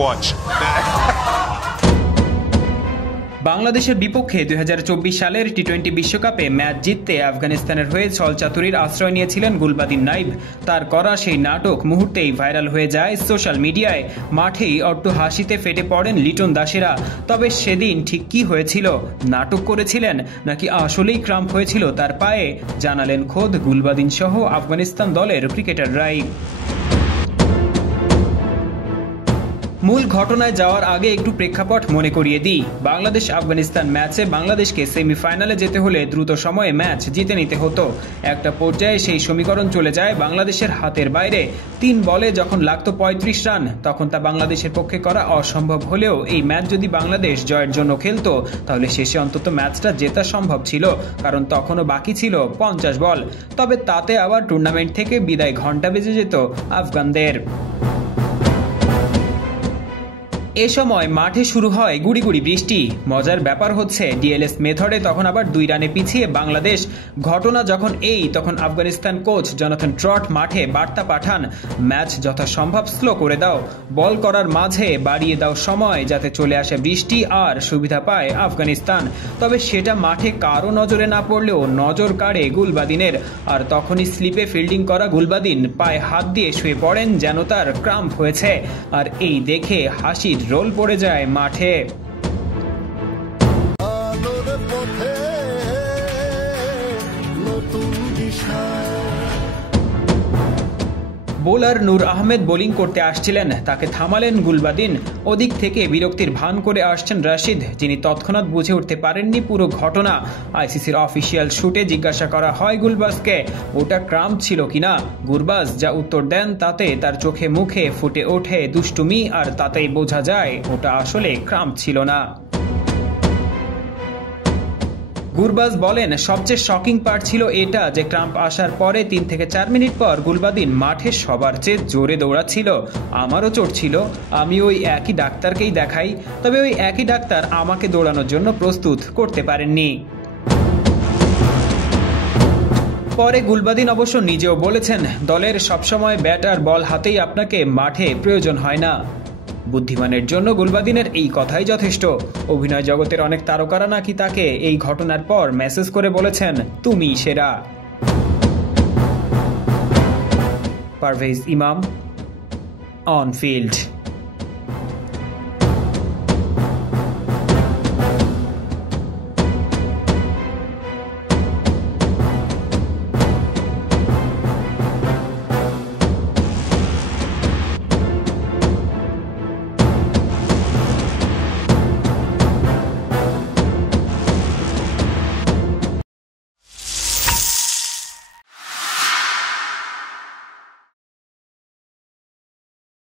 watch. বাংলাদেশের বিপক্ষে 2024 সালের টি-20 বিশ্বকাপে ম্যাচ জিততে আফগানিস্তানের হয়ে ছলচাতুরির আশ্রয় নিয়েছিলেন গুলবাদিন নাইব। তার করা সেই নাটক মুহূর্তেই ভাইরাল হয়ে যায় সোশ্যাল মিডিয়ায়। মাঠেই অট্ট হাসিতে ফেটে পড়েন লিটন দাসেরা। তবে সেদিন ঠিক কি হয়েছিল? নাটক করেছিলেন নাকি আসলেই ক্রাম্প হয়েছিল তার পায়ে? জানালেন খোদ গুলবাদিন সহ আফগানিস্তান দলের ক্রিকেটাররাই। মূল ঘটনায় যাওয়ার আগে একটু প্রেক্ষাপট মনে করিয়ে দিই। বাংলাদেশ আফগানিস্তান ম্যাচে বাংলাদেশকে সেমিফাইনালে যেতে হলে দ্রুত সময়ে ম্যাচ জিতে নিতে হতো। একটা পর্যায়ে সেই সমীকরণ চলে যায় বাংলাদেশের হাতের বাইরে। 3 বলে যখন লাগতো 35 রান, তখন তা বাংলাদেশের পক্ষে করা অসম্ভব হলেও এই ম্যাচ যদি বাংলাদেশ জয়ের জন্য খেলতো তাহলে শেষে অন্তত ম্যাচটা জেতা সম্ভব ছিল, কারণ তখনও বাকি ছিল 50 বল। তবে তাতে আবার টুর্নামেন্ট থেকে বিদায় ঘণ্টা বেজে যেত আফগানদের। এ সময় মাঠে শুরু হয় গুড়ি গুড়ি বৃষ্টি। মজার ব্যাপার হচ্ছে ডিএলএস মেথডে তখন আবার 2 রানে পিছিয়ে বাংলাদেশ। ঘটনা যখন তখন আফগানিস্তান কোচ জোনাথন ট্রট মাঠে বার্তা পাঠান, ম্যাচ যথাসম্ভব স্লো করে দাও, বল করার মাঝে বাড়িয়ে দাও সময় যাতে চলে আসে বৃষ্টি আর সুবিধা পায় আফগানিস্তান। তবে সেটা মাঠে কারো নজরে না পড়লেও নজর কাড়ে গুলবাদিনের। আর তখনই স্লিপে ফিল্ডিং করা গুলবাদিন পায়ে হাত দিয়ে শুয়ে পড়েন যেন তার ক্রাম্প হয়েছে। আর এই দেখে হাসির রোল পড়ে যায় মাঠে। বোলার নূর আহমেদ বোলিং করতে আসছিলেন, তাকে থামালেন গুলবাদিন। ওদিক থেকে বিরক্তির ভান করে আসছেন রাশিদ, যিনি তৎক্ষণাৎ বুঝে উঠতে পারেননি পুরো ঘটনা। আইসিসির অফিসিয়াল শুটে জিজ্ঞাসা করা হয় গুলবাজকে ওটা ক্রাম্প ছিল কিনা। গুরবাজ যা উত্তর দেন তাতে তার চোখে মুখে ফুটে ওঠে দুষ্টুমি, আর তাতেই বোঝা যায় ওটা আসলে ক্রাম্প ছিল না। গুরবাজ বলেন, সবচেয়ে শকিং পার্ট ছিল এটা যে ক্রাম্প আসার পরে 3 থেকে 4 মিনিট পর গুলবাদিন মাঠে সবার চেয়ে জোরে দৌড়াচ্ছিল। আমারও চোট ছিল, আমি ওই একই ডাক্তারকেই দেখাই, তবে ওই একই ডাক্তার আমাকে দৌড়ানোর জন্য প্রস্তুত করতে পারেননি। পরে গুলবাদিন অবশ্য নিজেও বলেছেন, দলের সবসময় ব্যাট আর বল হাতেই আপনাকে মাঠে প্রয়োজন হয় না। বুদ্ধিমানের জন্য গুলবাদিনের এই কথাই যথেষ্ট। অভিনয় জগতের অনেক তারকারা নাকি তাকে এই ঘটনার পর মেসেজ করে বলেছেন, তুমি সেরা। পারভেজ ইমাম, অন ফিল্ড।